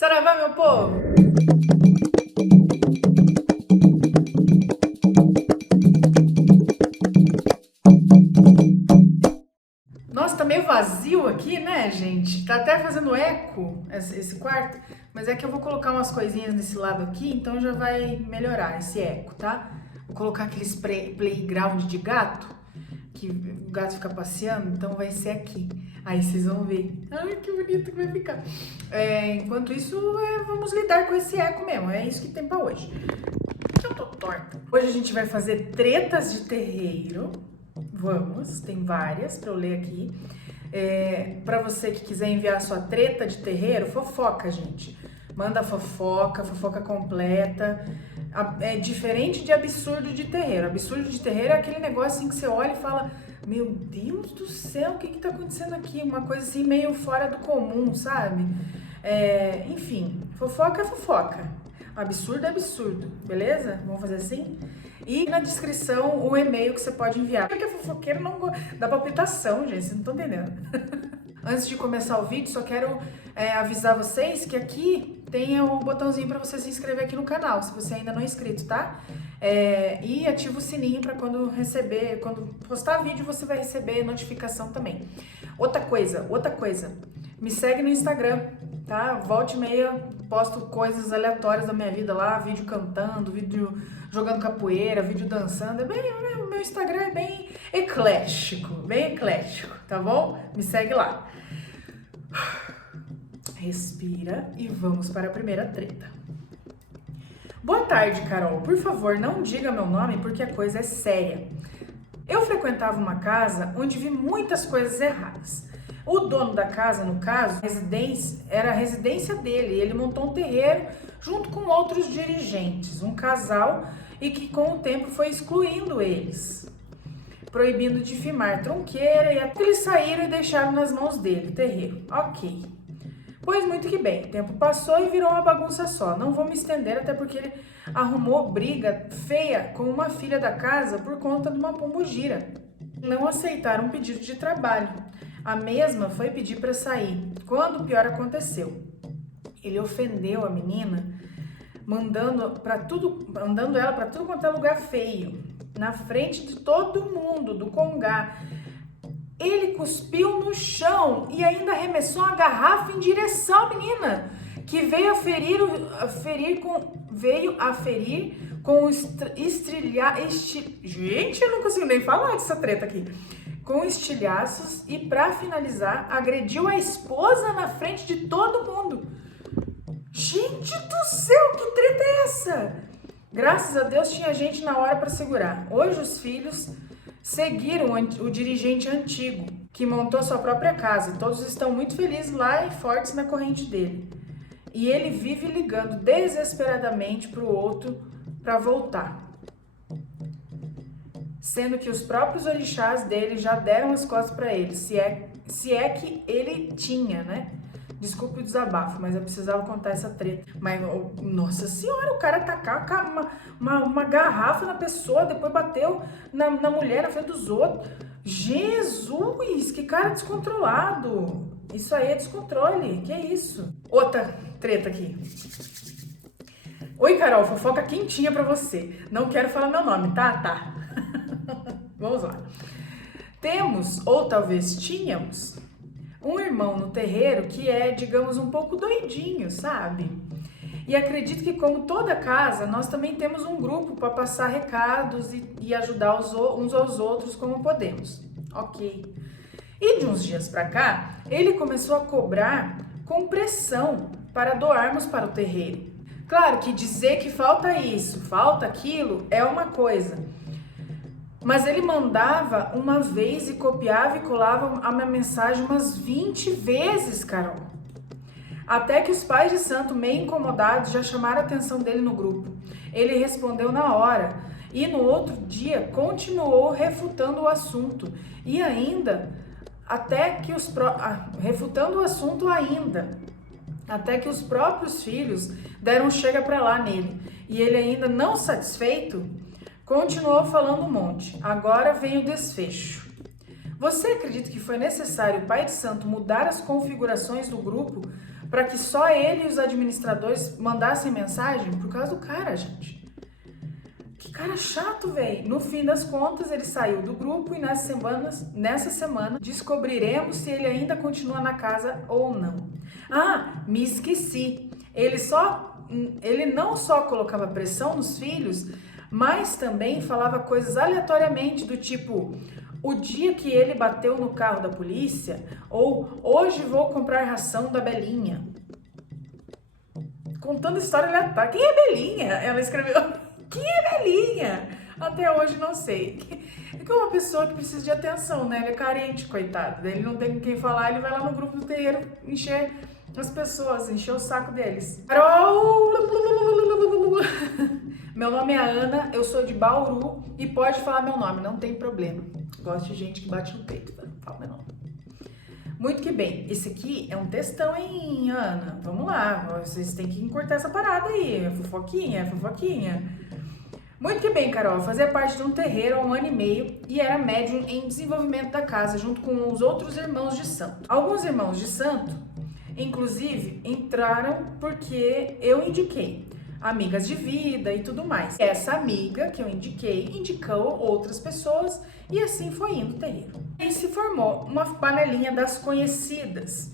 Saravá, meu povo! Nossa, tá meio vazio aqui, né, gente? Tá até fazendo eco esse quarto, mas é que eu vou colocar umas coisinhas nesse lado aqui, então já vai melhorar esse eco, tá? Vou colocar aqueles playground de gato, que o gato fica passeando, então vai ser aqui. Aí vocês vão ver. Ai, que bonito que vai ficar. Enquanto isso, vamos lidar com esse eco mesmo. É isso que tem pra hoje. Eu tô torta. Hoje a gente vai fazer tretas de terreiro. Vamos, tem várias pra eu ler aqui. Pra você que quiser enviar a sua treta de terreiro, fofoca, gente. Manda fofoca, fofoca completa. É diferente de absurdo de terreiro. Absurdo de terreiro é aquele negócio assim que você olha e fala: meu Deus do céu, o que tá acontecendo aqui? Uma coisa assim meio fora do comum, sabe? Enfim, fofoca é fofoca. Absurdo é absurdo, beleza? Vamos fazer assim? E na descrição o e-mail que você pode enviar. Porque fofoqueiro não dá palpitação, gente, vocês não estão entendendo. Antes de começar o vídeo, só quero avisar vocês que aqui tem o botãozinho para você se inscrever aqui no canal, se você ainda não é inscrito, tá? E ativa o sininho para quando postar vídeo, você vai receber notificação também. Outra coisa, me segue no Instagram, tá? Volte e meia, posto coisas aleatórias da minha vida lá, vídeo cantando, vídeo jogando capoeira, vídeo dançando. O meu Instagram é bem eclético, tá bom? Me segue lá. Respira e vamos para a primeira treta. Boa tarde, Carol. Por favor, não diga meu nome porque a coisa é séria. Eu frequentava uma casa onde vi muitas coisas erradas. O dono da casa, no caso, era a residência dele. Ele montou um terreiro junto com outros dirigentes, um casal, e que com o tempo foi excluindo eles, proibindo de firmar tronqueira, e até eles saíram e deixaram nas mãos dele o terreiro. Ok. Pois muito que bem, o tempo passou e virou uma bagunça só. Não vou me estender, até porque ele arrumou briga feia com uma filha da casa por conta de uma pombogira. Não aceitaram um pedido de trabalho. A mesma foi pedir para sair, quando o pior aconteceu. Ele ofendeu a menina, mandando ela para tudo quanto é lugar feio, na frente de todo mundo, do Congá. Ele cuspiu no chão e ainda arremessou uma garrafa em direção à menina, que veio a ferir com gente, eu não consigo nem falar dessa treta aqui. Com estilhaços e, para finalizar, agrediu a esposa na frente de todo mundo. Gente do céu, que treta é essa? Graças a Deus tinha gente na hora para segurar. Hoje os filhos seguiram o dirigente antigo, que montou sua própria casa. Todos estão muito felizes lá e fortes na corrente dele. E ele vive ligando desesperadamente para o outro para voltar, sendo que os próprios orixás dele já deram as costas para ele, se é que ele tinha, né? Desculpe o desabafo, mas eu precisava contar essa treta. Mas, nossa senhora, o cara tacar uma garrafa na pessoa, depois bateu na mulher na frente dos outros. Jesus, que cara descontrolado. Isso aí é descontrole, que isso? Outra treta aqui. Oi, Carol, fofoca quentinha pra você. Não quero falar meu nome, tá? Tá. Vamos lá. Temos, ou talvez tínhamos, um irmão no terreiro que é, digamos, um pouco doidinho, sabe? E acredito que, como toda casa, nós também temos um grupo para passar recados e ajudar uns aos outros como podemos. Ok. E de uns dias para cá, ele começou a cobrar com pressão para doarmos para o terreiro. Claro que dizer que falta isso, falta aquilo é uma coisa. Mas ele mandava uma vez e copiava e colava a minha mensagem umas 20 vezes, Carol. Até que os pais de santo, meio incomodados, já chamaram a atenção dele no grupo. Ele respondeu na hora e no outro dia continuou refutando o assunto. E ainda, refutando o assunto ainda, até que os próprios filhos deram um chega pra lá nele. E ele ainda não satisfeito, continuou falando um monte. Agora vem o desfecho. Você acredita que foi necessário o pai de santo mudar as configurações do grupo para que só ele e os administradores mandassem mensagem por causa do cara, gente. Que cara chato, velho. No fim das contas, ele saiu do grupo e nessa semana descobriremos se ele ainda continua na casa ou não. Ah, me esqueci. Ele não só colocava pressão nos filhos, mas também falava coisas aleatoriamente do tipo: o dia que ele bateu no carro da polícia, ou hoje vou comprar ração da Belinha. Contando história aleatória. Quem é Belinha? Ela escreveu. Quem é Belinha? Até hoje não sei. É que é uma pessoa que precisa de atenção, né? Ele é carente, coitado. Ele não tem com quem falar, ele vai lá no grupo do terreiro encher as pessoas, encher o saco deles. Carol! Meu nome é Ana, eu sou de Bauru e pode falar meu nome, não tem problema. Gosto de gente que bate no peito, tá? Fala meu nome. Muito que bem, esse aqui é um textão, hein, Ana? Vamos lá, vocês têm que encurtar essa parada aí, é fofoquinha. Muito que bem, Carol, fazia parte de um terreiro há 1 ano e meio e era médium em desenvolvimento da casa, junto com os outros irmãos de santo. Alguns irmãos de santo, inclusive, entraram porque eu indiquei. Amigas de vida e tudo mais. Essa amiga que eu indiquei, indicou outras pessoas e assim foi indo o terreiro. E se formou uma panelinha das conhecidas,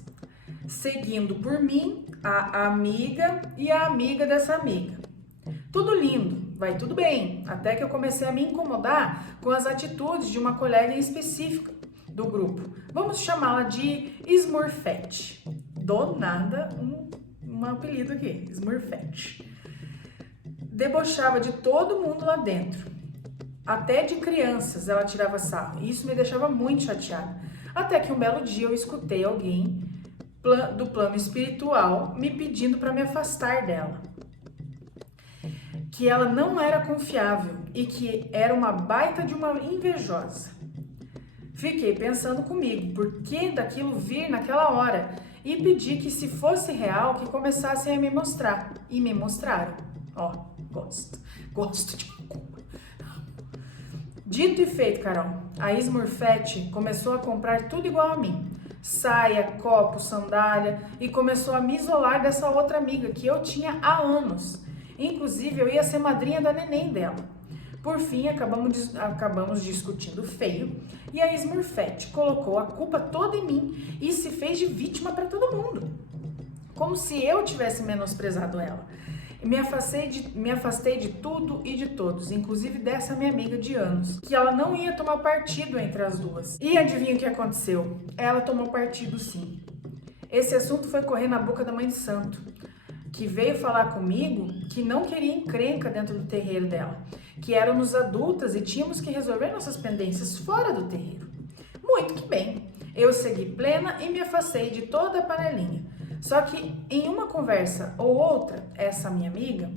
seguindo por mim, a amiga e a amiga dessa amiga. Tudo lindo, vai tudo bem, até que eu comecei a me incomodar com as atitudes de uma colega em específico do grupo. Vamos chamá-la de Smurfette. Do nada, um apelido aqui, Smurfette. Debochava de todo mundo lá dentro, até de crianças ela tirava sarro, e isso me deixava muito chateada, até que um belo dia eu escutei alguém do plano espiritual me pedindo para me afastar dela, que ela não era confiável e que era uma baita de uma invejosa. Fiquei pensando comigo, por que daquilo vir naquela hora, e pedi que se fosse real, que começassem a me mostrar, e me mostraram. Ó, gosto de macumba. Dito e feito, Carol, a Smurfette começou a comprar tudo igual a mim. Saia, copo, sandália, e começou a me isolar dessa outra amiga que eu tinha há anos. Inclusive, eu ia ser madrinha da neném dela. Por fim, acabamos discutindo feio, e a Smurfette colocou a culpa toda em mim e se fez de vítima para todo mundo. Como se eu tivesse menosprezado ela. Me afastei de tudo e de todos, inclusive dessa minha amiga de anos, que ela não ia tomar partido entre as duas. E adivinha o que aconteceu? Ela tomou partido sim. Esse assunto foi correr na boca da mãe de santo, que veio falar comigo que não queria encrenca dentro do terreiro dela, que éramos adultas e tínhamos que resolver nossas pendências fora do terreiro. Muito que bem, eu segui plena e me afastei de toda a panelinha. Só que em uma conversa ou outra, essa minha amiga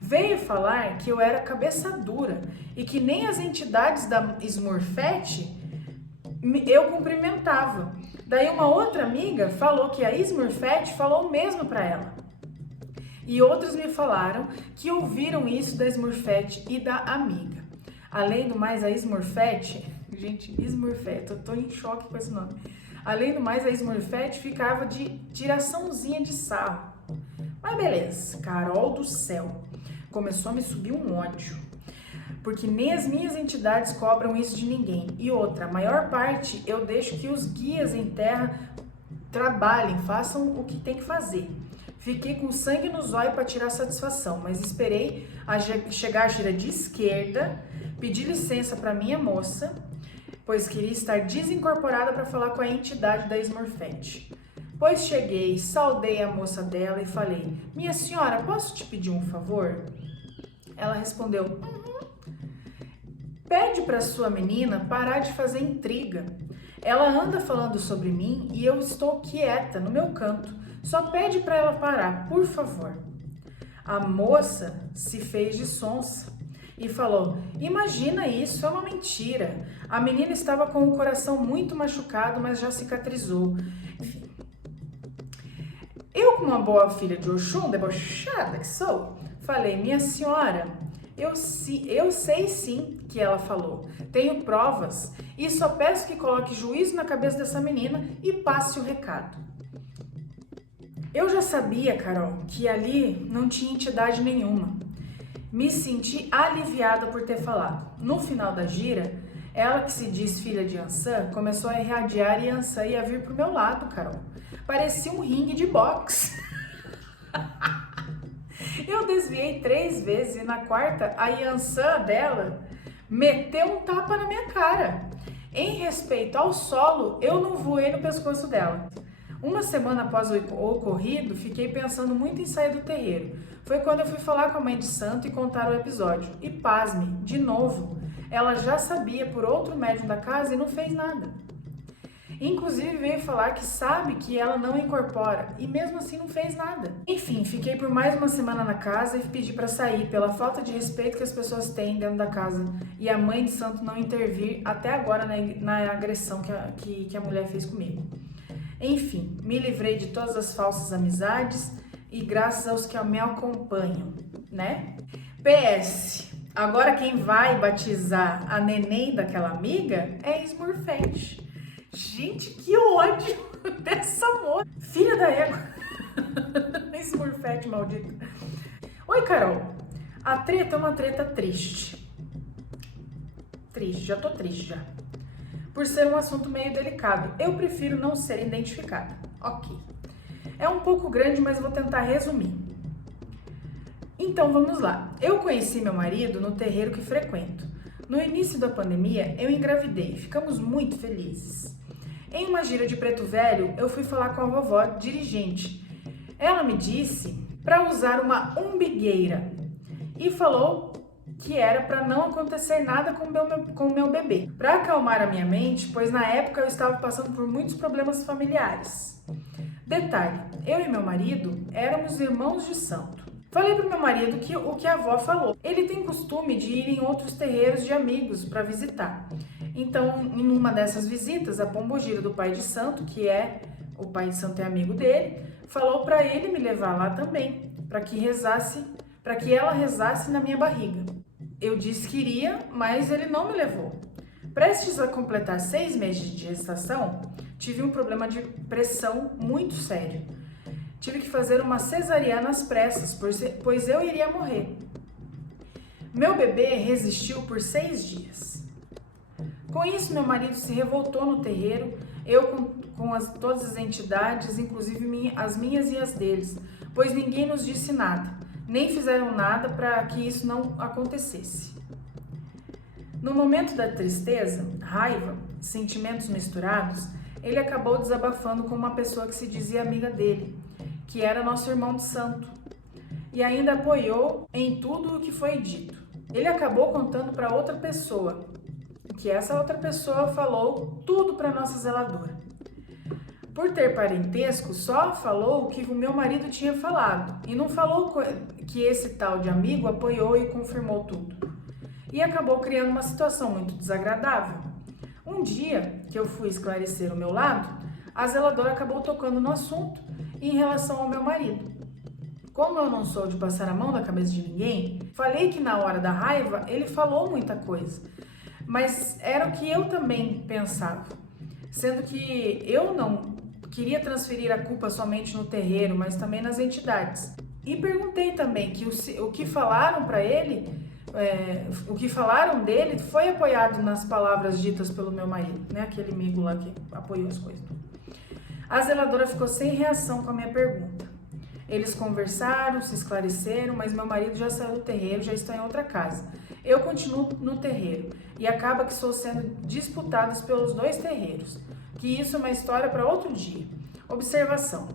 veio falar que eu era cabeça dura e que nem as entidades da Smurfette eu cumprimentava. Daí uma outra amiga falou que a Smurfette falou o mesmo para ela. E outros me falaram que ouviram isso da Smurfette e da amiga. Além do mais, a Smurfette... Gente, Smurfette, eu tô em choque com esse nome. Além do mais, a Smurfette ficava de tiraçãozinha de sarro. Mas beleza, Carol do céu. Começou a me subir um ódio. Porque nem as minhas entidades cobram isso de ninguém. E outra, a maior parte eu deixo que os guias em terra trabalhem, façam o que tem que fazer. Fiquei com sangue no zóio para tirar satisfação, mas esperei chegar a gira de esquerda, pedi licença para minha moça, pois queria estar desincorporada para falar com a entidade da Smurfette. Pois cheguei, saudei a moça dela e falei: minha senhora, posso te pedir um favor? Ela respondeu: Pede para sua menina parar de fazer intriga. Ela anda falando sobre mim e eu estou quieta no meu canto. Só pede para ela parar, por favor. A moça se fez de sonsa e falou: imagina isso, é uma mentira. A menina estava com o coração muito machucado, mas já cicatrizou. Enfim. Eu, como uma boa filha de Oxum, debochada que sou, falei: minha senhora, eu sei sim que ela falou. Tenho provas e só peço que coloque juízo na cabeça dessa menina e passe o recado. Eu já sabia, Carol, que ali não tinha entidade nenhuma. Me senti aliviada por ter falado. No final da gira, ela, que se diz filha de Ansan, começou a irradiar e Ansan ia vir pro meu lado, Carol. Parecia um ringue de boxe. Eu desviei 3 vezes e na quarta, a Ansan dela meteu um tapa na minha cara. Em respeito ao solo, eu não voei no pescoço dela. Uma semana após o ocorrido, fiquei pensando muito em sair do terreiro. Foi quando eu fui falar com a mãe de santo e contar o episódio. E pasme, de novo, ela já sabia por outro médium da casa e não fez nada. Inclusive veio falar que sabe que ela não incorpora e mesmo assim não fez nada. Enfim, fiquei por mais uma semana na casa e pedi para sair pela falta de respeito que as pessoas têm dentro da casa e a mãe de santo não intervir até agora na agressão que a mulher fez comigo. Enfim, me livrei de todas as falsas amizades e graças aos que me acompanham, né? PS, agora quem vai batizar a neném daquela amiga é Smurfette. Gente, que ódio dessa moça. Filha da égua. Smurfette maldita. Oi, Carol. A treta é uma treta triste. Triste, já tô triste já. Por ser um assunto meio delicado. Eu prefiro não ser identificada. Ok. É um pouco grande, mas vou tentar resumir. Então, vamos lá. Eu conheci meu marido no terreiro que frequento. No início da pandemia, eu engravidei. Ficamos muito felizes. Em uma gira de Preto Velho, eu fui falar com a vovó dirigente. Ela me disse para usar uma umbigueira e falou que era para não acontecer nada com o meu bebê. Para acalmar a minha mente, pois na época eu estava passando por muitos problemas familiares. Detalhe, eu e meu marido éramos irmãos de santo. Falei pro meu marido o que a avó falou. Ele tem costume de ir em outros terreiros de amigos para visitar. Então, em uma dessas visitas, a pombogira do pai de santo, o pai de santo é amigo dele, falou para ele me levar lá também, para que ela rezasse na minha barriga. Eu disse que iria, mas ele não me levou. Prestes a completar 6 meses de gestação, tive um problema de pressão muito sério. Tive que fazer uma cesariana às pressas, pois eu iria morrer. Meu bebê resistiu por 6 dias. Com isso, meu marido se revoltou no terreiro, eu com todas as entidades, inclusive as minhas e as deles, pois ninguém nos disse nada, nem fizeram nada para que isso não acontecesse. No momento da tristeza, raiva, sentimentos misturados, ele acabou desabafando com uma pessoa que se dizia amiga dele, que era nosso irmão de santo, e ainda apoiou em tudo o que foi dito. Ele acabou contando para outra pessoa, que essa outra pessoa falou tudo para nossa zeladora. Por ter parentesco, só falou o que o meu marido tinha falado, e não falou que esse tal de amigo apoiou e confirmou tudo. E acabou criando uma situação muito desagradável. Um dia que eu fui esclarecer o meu lado, a zeladora acabou tocando no assunto em relação ao meu marido. Como eu não sou de passar a mão na cabeça de ninguém, falei que na hora da raiva ele falou muita coisa, mas era o que eu também pensava, sendo que eu não queria transferir a culpa somente no terreiro, mas também nas entidades. E perguntei também que o que falaram para ele, o que falaram dele foi apoiado nas palavras ditas pelo meu marido, né? Aquele amigo lá que apoiou as coisas. A zeladora ficou sem reação com a minha pergunta. Eles conversaram, se esclareceram, mas meu marido já saiu do terreiro, já está em outra casa. Eu continuo no terreiro e acaba que estou sendo disputados pelos 2 terreiros, que isso é uma história para outro dia. Observação.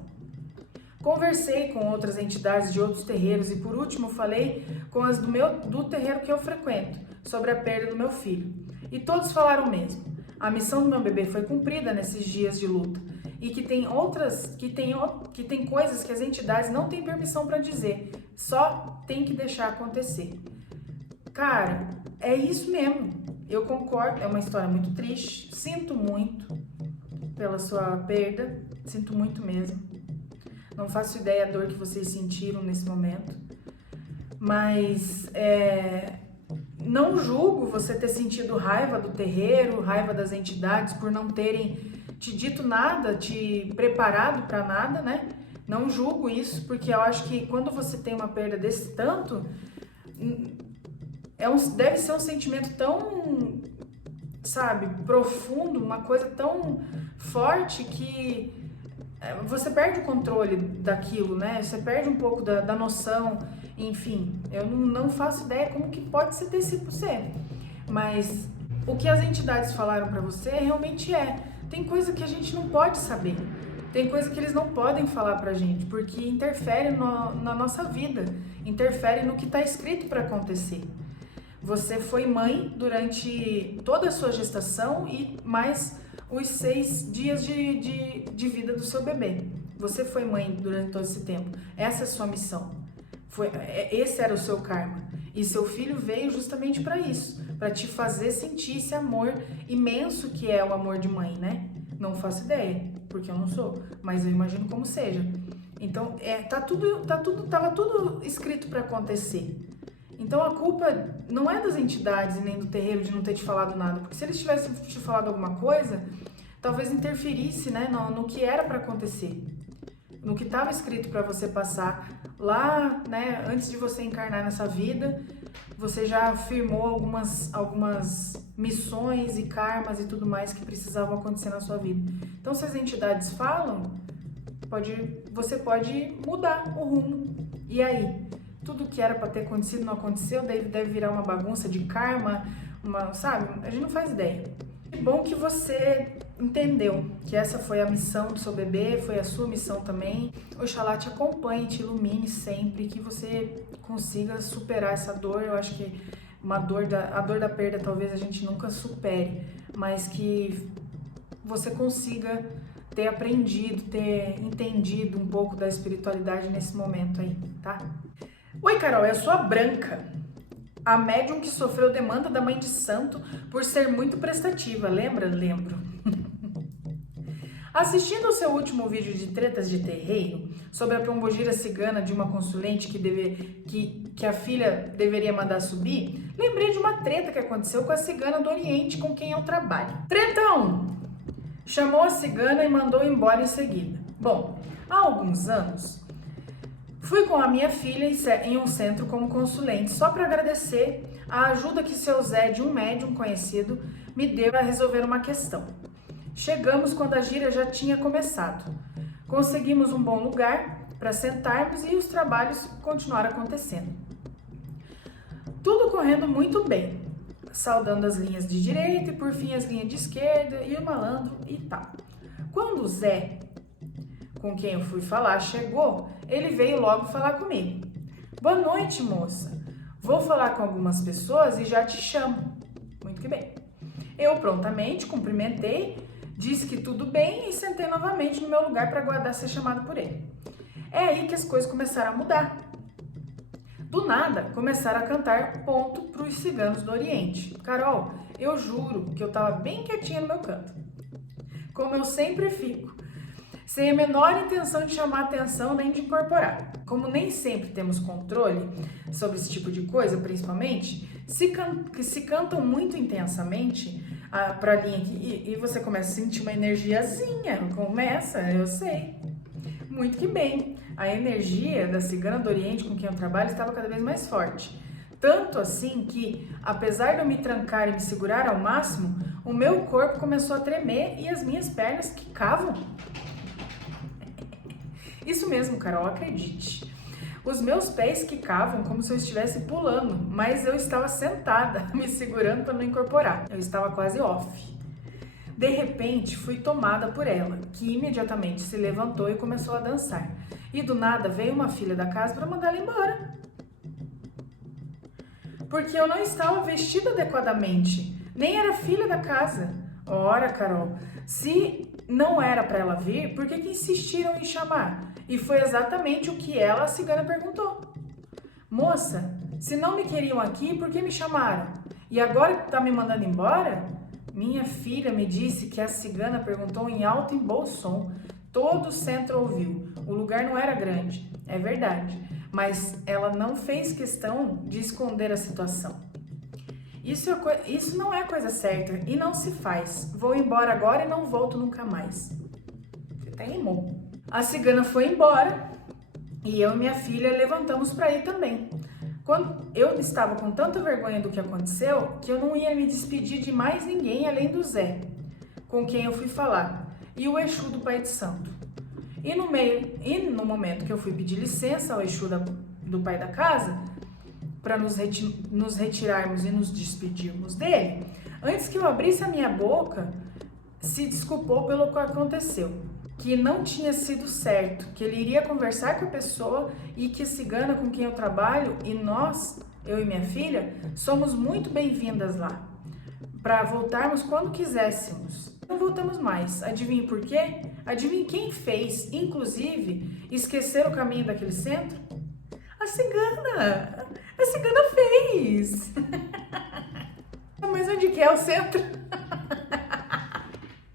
Conversei com outras entidades de outros terreiros e por último falei com as do terreiro que eu frequento sobre a perda do meu filho. E todos falaram o mesmo. A missão do meu bebê foi cumprida nesses dias de luta e que tem coisas que as entidades não têm permissão para dizer, só tem que deixar acontecer. Cara, é isso mesmo. Eu concordo, é uma história muito triste, sinto muito pela sua perda, sinto muito mesmo. Não faço ideia da dor que vocês sentiram nesse momento, mas não julgo você ter sentido raiva do terreiro, raiva das entidades por não terem te dito nada, te preparado para nada, né? Não julgo isso, porque eu acho que quando você tem uma perda desse tanto, deve ser um sentimento tão, sabe, profundo, uma coisa tão forte que você perde o controle daquilo, né? Você perde um pouco da noção, enfim, eu não faço ideia como que pode ter sido você, mas o que as entidades falaram pra você realmente tem coisa que a gente não pode saber, tem coisa que eles não podem falar pra gente, porque interfere na nossa vida, interfere no que tá escrito pra acontecer. Você foi mãe durante toda a sua gestação e mais os 6 dias de vida do seu bebê. Você foi mãe durante todo esse tempo. Essa é a sua missão. Esse era o seu karma. E seu filho veio justamente para isso, para te fazer sentir esse amor imenso que é o amor de mãe, né? Não faço ideia, porque eu não sou, mas eu imagino como seja. Então, tava tudo escrito para acontecer. Então a culpa não é das entidades e nem do terreiro de não ter te falado nada, porque se eles tivessem te falado alguma coisa, talvez interferisse, né, no que era para acontecer, no que estava escrito para você passar lá, né, antes de você encarnar nessa vida. Você já firmou algumas missões e karmas e tudo mais que precisavam acontecer na sua vida. Então, se as entidades falam, você pode mudar o rumo. E aí? Tudo que era para ter acontecido não aconteceu, deve virar uma bagunça de karma, sabe? A gente não faz ideia. Que bom que você entendeu que essa foi a missão do seu bebê, foi a sua missão também. Oxalá te acompanhe, te ilumine sempre, que você consiga superar essa dor. Eu acho que a dor da perda talvez a gente nunca supere, mas que você consiga ter aprendido, ter entendido um pouco da espiritualidade nesse momento aí, tá? Oi, Carol, eu sou a Branca, a médium que sofreu demanda da mãe de santo por ser muito prestativa, lembra? Lembro. Assistindo ao seu último vídeo de tretas de terreiro, sobre a pombogira cigana de uma consulente que a filha deveria mandar subir, lembrei de uma treta que aconteceu com a cigana do Oriente com quem eu trabalho. Treta 1. Chamou a cigana e mandou embora em seguida. Bom, há alguns anos, fui com a minha filha em um centro como consulente, só para agradecer a ajuda que seu Zé, de um médium conhecido, me deu para resolver uma questão. Chegamos quando a gira já tinha começado. Conseguimos um bom lugar para sentarmos e os trabalhos continuaram acontecendo. Tudo correndo muito bem, saudando as linhas de direita e por fim as linhas de esquerda e o malandro e tal. Quando o Zé, com quem eu fui falar, chegou, ele veio logo falar comigo. Boa noite, moça. Vou falar com algumas pessoas e já te chamo. Muito que bem. Eu prontamente cumprimentei, disse que tudo bem e sentei novamente no meu lugar para aguardar ser chamado por ele. É aí que as coisas começaram a mudar. Do nada, começaram a cantar ponto para os ciganos do Oriente. Carol, eu juro que eu estava bem quietinha no meu canto, como eu sempre fico, sem a menor intenção de chamar atenção nem de incorporar. Como nem sempre temos controle sobre esse tipo de coisa, principalmente, se cantam muito intensamente pra linha aqui, e você começa a sentir uma energiazinha, eu sei. Muito que bem, a energia da cigana do Oriente com quem eu trabalho estava cada vez mais forte. Tanto assim que, apesar de eu me trancar e me segurar ao máximo, o meu corpo começou a tremer e as minhas pernas quicavam. Isso mesmo, Carol, acredite. Os meus pés quicavam como se eu estivesse pulando, mas eu estava sentada, me segurando para não incorporar. Eu estava quase off. De repente, fui tomada por ela, que imediatamente se levantou e começou a dançar. E do nada veio uma filha da casa para mandar ela embora. Porque eu não estava vestida adequadamente, nem era filha da casa. Ora, Carol, se não era para ela vir, por que insistiram em chamar? E foi exatamente o que ela, a cigana, perguntou. Moça, se não me queriam aqui, por que me chamaram? E agora que tá me mandando embora? Minha filha me disse que a cigana perguntou em alto e bom som. Todo o centro ouviu. O lugar não era grande, é verdade, mas ela não fez questão de esconder a situação. Isso não é coisa certa e não se faz. Vou embora agora e não volto nunca mais. Você teimou. A cigana foi embora e eu e minha filha levantamos para ir também. Quando eu estava com tanta vergonha do que aconteceu, que eu não ia me despedir de mais ninguém além do Zé, com quem eu fui falar, e o Exu do Pai de Santo. E no momento que eu fui pedir licença ao Exu do Pai da Casa, para nos retirarmos e nos despedirmos dele, antes que eu abrisse a minha boca, se desculpou pelo que aconteceu, que não tinha sido certo, que ele iria conversar com a pessoa e que a cigana com quem eu trabalho e nós, eu e minha filha, somos muito bem-vindas lá, para voltarmos quando quiséssemos. Não voltamos mais. Adivinhe por quê? Adivinhe quem fez, inclusive, esquecer o caminho daquele centro? A cigana! A cigana fez! Mas onde que é o centro?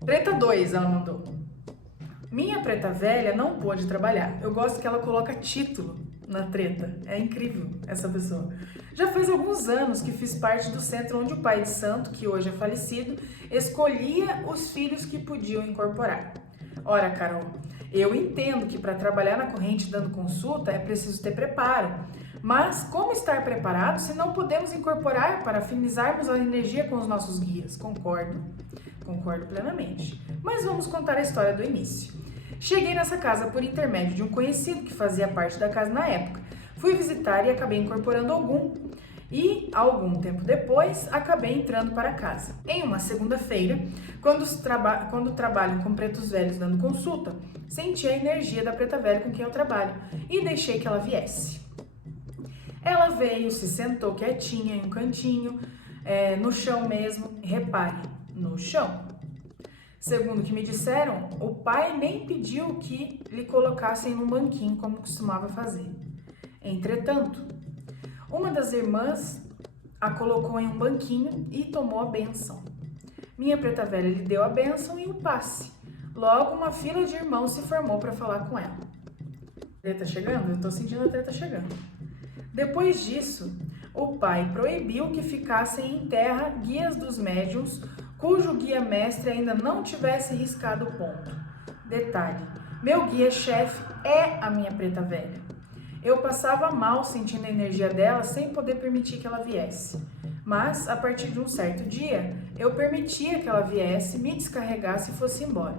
Treta 2, ela mandou. Minha preta velha não pôde trabalhar. Eu gosto que ela coloca título na treta. É incrível essa pessoa. Já faz alguns anos que fiz parte do centro onde o pai de santo, que hoje é falecido, escolhia os filhos que podiam incorporar. Ora, Carol, eu entendo que para trabalhar na corrente dando consulta é preciso ter preparo. Mas como estar preparado se não podemos incorporar para afinizarmos a energia com os nossos guias? Concordo plenamente. Mas vamos contar a história do início. Cheguei nessa casa por intermédio de um conhecido que fazia parte da casa na época. Fui visitar e acabei incorporando algum. E, algum tempo depois, acabei entrando para casa. Em uma segunda-feira, quando trabalho com pretos velhos dando consulta, senti a energia da preta velha com quem eu trabalho e deixei que ela viesse. Ela veio, se sentou quietinha em um cantinho, no chão mesmo, repare, no chão. Segundo o que me disseram, o pai nem pediu que lhe colocassem num banquinho como costumava fazer. Entretanto, uma das irmãs a colocou em um banquinho e tomou a bênção. Minha preta velha lhe deu a bênção e o passe. Logo, uma fila de irmãos se formou para falar com ela. Treta chegando? Eu tô sentindo a treta chegando. Depois disso, o pai proibiu que ficassem em terra guias dos médiuns cujo guia mestre ainda não tivesse riscado o ponto. Detalhe, meu guia-chefe é a minha preta velha. Eu passava mal sentindo a energia dela sem poder permitir que ela viesse. Mas, a partir de um certo dia, eu permitia que ela viesse, me descarregasse e fosse embora.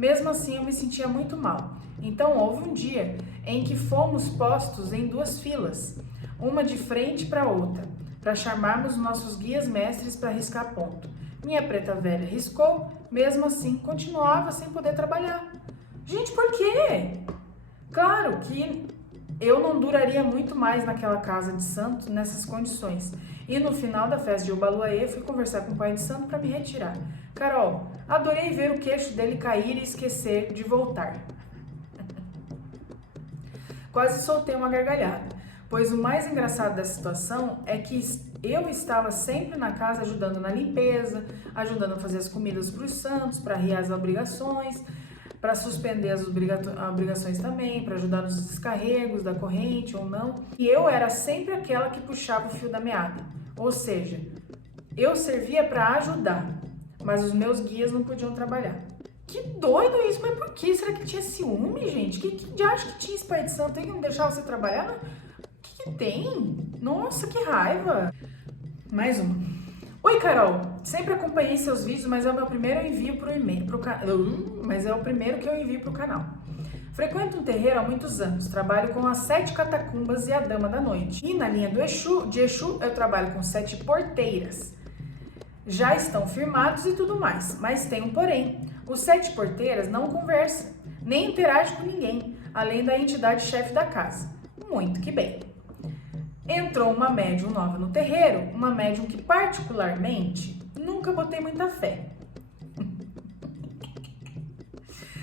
Mesmo assim, eu me sentia muito mal. Então, houve um dia em que fomos postos em duas filas, uma de frente para outra, para chamarmos nossos guias mestres para riscar ponto. Minha preta velha riscou, mesmo assim, continuava sem poder trabalhar. Gente, por quê? Claro que eu não duraria muito mais naquela casa de santo nessas condições. E no final da festa de Obaluayê, fui conversar com o pai de santo para me retirar. Carol, adorei ver o queixo dele cair e esquecer de voltar. Quase soltei uma gargalhada, pois o mais engraçado dessa situação é que eu estava sempre na casa ajudando na limpeza, ajudando a fazer as comidas para os santos, para arriar as obrigações, para suspender as obrigações também, para ajudar nos descarregos da corrente ou não. E eu era sempre aquela que puxava o fio da meada. Ou seja, eu servia para ajudar, mas os meus guias não podiam trabalhar. Que doido isso, mas por que? Será que tinha ciúme, gente? Que diacho que tinha esse pai de santo aí que não deixava você trabalhar? O que tem? Nossa, que raiva! Mais uma. Oi, Carol. Sempre acompanhei seus vídeos, mas é o meu primeiro envio pro e-mail, mas é o primeiro que eu envio pro canal. Frequento um terreiro há muitos anos. Trabalho com as 7 catacumbas e a Dama da Noite. E na linha de Exu, eu trabalho com 7 porteiras. Já estão firmados e tudo mais, mas tem um porém. Os 7 porteiras não conversam, nem interagem com ninguém, além da entidade chefe da casa. Muito que bem. Entrou uma médium nova no terreiro, uma médium que particularmente nunca botei muita fé.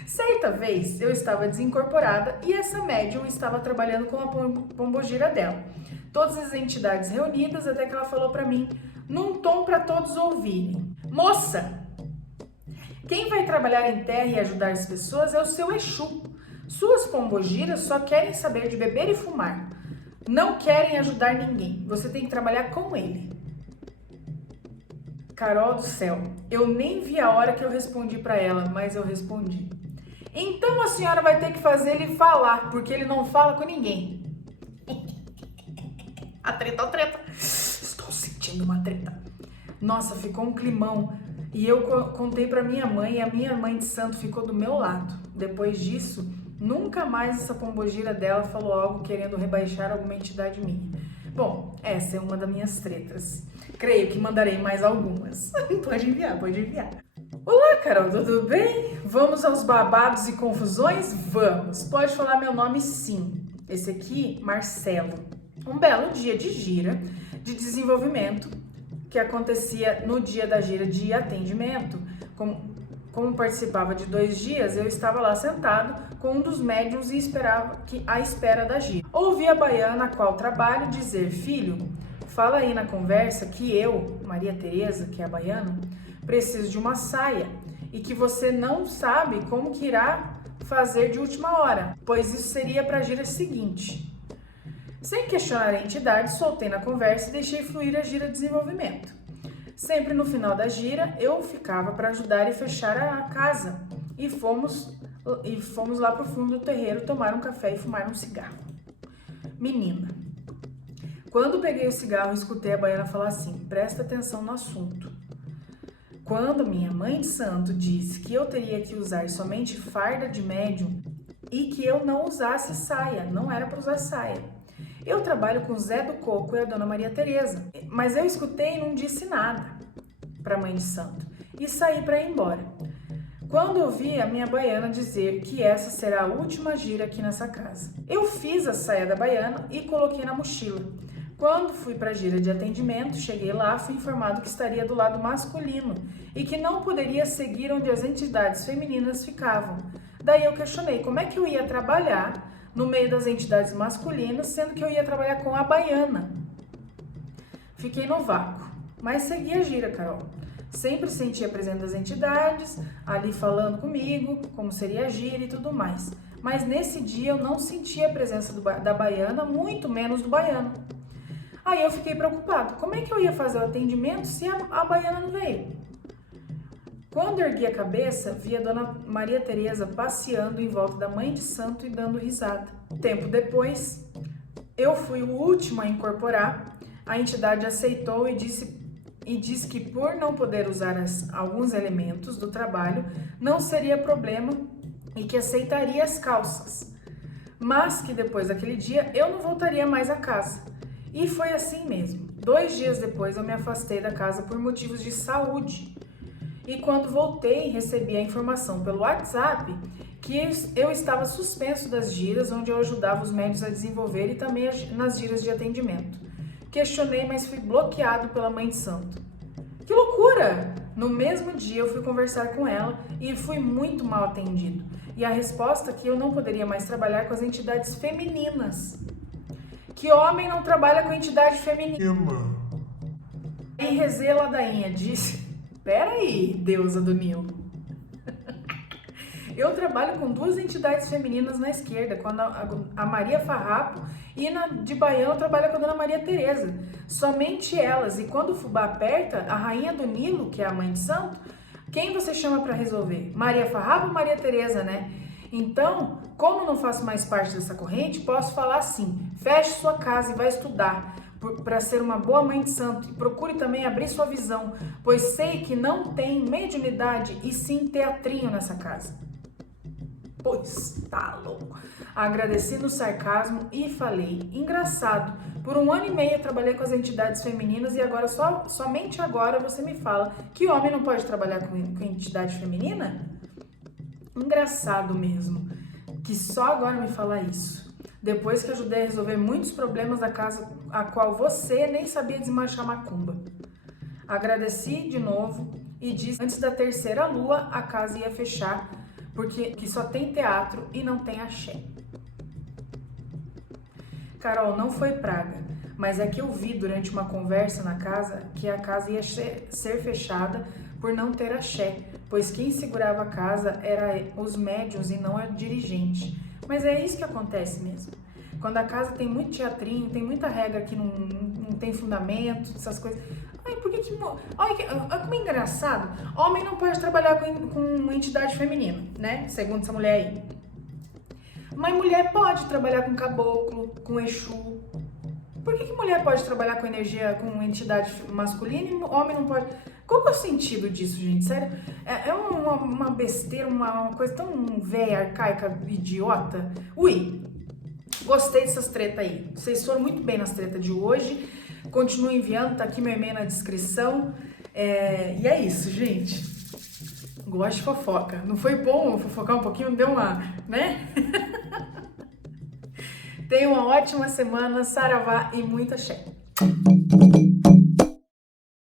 Certa vez eu estava desincorporada e essa médium estava trabalhando com a pombogira dela. Todas as entidades reunidas, até que ela falou para mim, num tom para todos ouvirem: moça, quem vai trabalhar em terra e ajudar as pessoas é o seu Exu. Suas pombogiras só querem saber de beber e fumar. Não querem ajudar ninguém. Você tem que trabalhar com ele. Carol do céu, eu nem vi a hora que eu respondi para ela, mas eu respondi. Então a senhora vai ter que fazer ele falar, porque ele não fala com ninguém. A treta. Estou sentindo uma treta. Nossa, ficou um climão. E eu contei pra minha mãe e a minha mãe de santo ficou do meu lado. Depois disso, nunca mais essa pombogira dela falou algo querendo rebaixar alguma entidade minha. Bom, essa é uma das minhas tretas. Creio que mandarei mais algumas. Pode enviar. Olá, Carol, tudo bem? Vamos aos babados e confusões? Vamos. Pode falar meu nome, sim. Esse aqui, Marcelo. Um belo dia de gira de desenvolvimento que acontecia no dia da gira de atendimento. Como participava de 2 dias, eu estava lá sentado com um dos médiuns e esperava à espera da gira. Ouvi a baiana a qual trabalho dizer: filho, fala aí na conversa que eu, Maria Tereza, que é a baiana, preciso de uma saia e que você não sabe como que irá fazer de última hora, pois isso seria para a gira seguinte. Sem questionar a entidade, soltei na conversa e deixei fluir a gira de desenvolvimento. Sempre no final da gira, eu ficava para ajudar e fechar a casa e fomos lá pro fundo do terreiro tomar um café e fumar um cigarro. Menina, quando peguei o cigarro, escutei a baiana falar assim: presta atenção no assunto. Quando minha mãe de santo disse que eu teria que usar somente farda de médium e que eu não usasse saia, não era para usar saia. Eu trabalho com o Zé do Coco e a Dona Maria Tereza, mas eu escutei e não disse nada para a mãe de santo e saí para ir embora. Quando ouvi a minha baiana dizer que essa será a última gira aqui nessa casa, eu fiz a saia da baiana e coloquei na mochila. Quando fui para a gira de atendimento, cheguei lá, fui informado que estaria do lado masculino e que não poderia seguir onde as entidades femininas ficavam. Daí eu questionei como é que eu ia trabalhar no meio das entidades masculinas, sendo que eu ia trabalhar com a baiana. Fiquei no vácuo, mas segui a gira, Carol. Sempre senti a presença das entidades, ali falando comigo, como seria a gira e tudo mais. Mas nesse dia eu não senti a presença da baiana, muito menos do baiano. Aí eu fiquei preocupado, como é que eu ia fazer o atendimento se a baiana não veio? Quando ergui a cabeça, vi a Dona Maria Tereza passeando em volta da mãe de santo e dando risada. Tempo depois, eu fui o último a incorporar, a entidade aceitou e disse que por não poder usar alguns elementos do trabalho, não seria problema e que aceitaria as calças. Mas que depois daquele dia, eu não voltaria mais à casa. E foi assim mesmo. 2 dias depois, eu me afastei da casa por motivos de saúde. E quando voltei, recebi a informação pelo WhatsApp que eu estava suspenso das giras, onde eu ajudava os médios a desenvolver e também nas giras de atendimento. Questionei, mas fui bloqueado pela mãe de santo. Que loucura! No mesmo dia eu fui conversar com ela e fui muito mal atendido. E a resposta é que eu não poderia mais trabalhar com as entidades femininas. Que homem não trabalha com entidade feminina? E rezei a ladainha, disse... Peraí, deusa do Nilo. Eu trabalho com 2 entidades femininas na esquerda, com a Maria Farrapo, e de baiano eu trabalho com a Dona Maria Tereza. Somente elas. E quando o fubá aperta, a rainha do Nilo, que é a mãe de santo, quem você chama para resolver? Maria Farrapo ou Maria Tereza, né? Então, como não faço mais parte dessa corrente, posso falar assim: feche sua casa e vai estudar para ser uma boa mãe de santo e procure também abrir sua visão, pois sei que não tem mediunidade e sim teatrinho nessa casa. Pois tá louco. Agradeci no sarcasmo e falei: engraçado, por 1 ano e meio eu trabalhei com as entidades femininas e agora somente agora você me fala que homem não pode trabalhar com entidade feminina? Engraçado mesmo, que só agora me fala isso. Depois que ajudei a resolver muitos problemas da casa a qual você nem sabia desmanchar macumba. Agradeci de novo e disse que antes da 3ª lua a casa ia fechar, porque que só tem teatro e não tem axé. Carol, não foi praga, mas é que eu vi durante uma conversa na casa que a casa ia ser fechada por não ter axé, pois quem segurava a casa era os médiuns e não a dirigente. Mas é isso que acontece mesmo. Quando a casa tem muito teatrinho, tem muita regra que não tem fundamento, essas coisas, a Ai, por que que... Olha, olha como é engraçado. Homem não pode trabalhar com entidade feminina, né? Segundo essa mulher aí. Mas mulher pode trabalhar com caboclo, com exu. Por que mulher pode trabalhar com energia, com entidade masculina e homem não pode? Qual que é o sentido disso, gente? Sério? É uma besteira, uma coisa tão velha, arcaica, idiota. Ui, gostei dessas tretas aí. Vocês foram muito bem nas tretas de hoje. Continue enviando, tá aqui meu e-mail na descrição. E é isso, gente. Gosto de fofoca. Não foi bom fofocar um pouquinho? Deu uma, né? Tenha uma ótima semana, saravá e muita axé.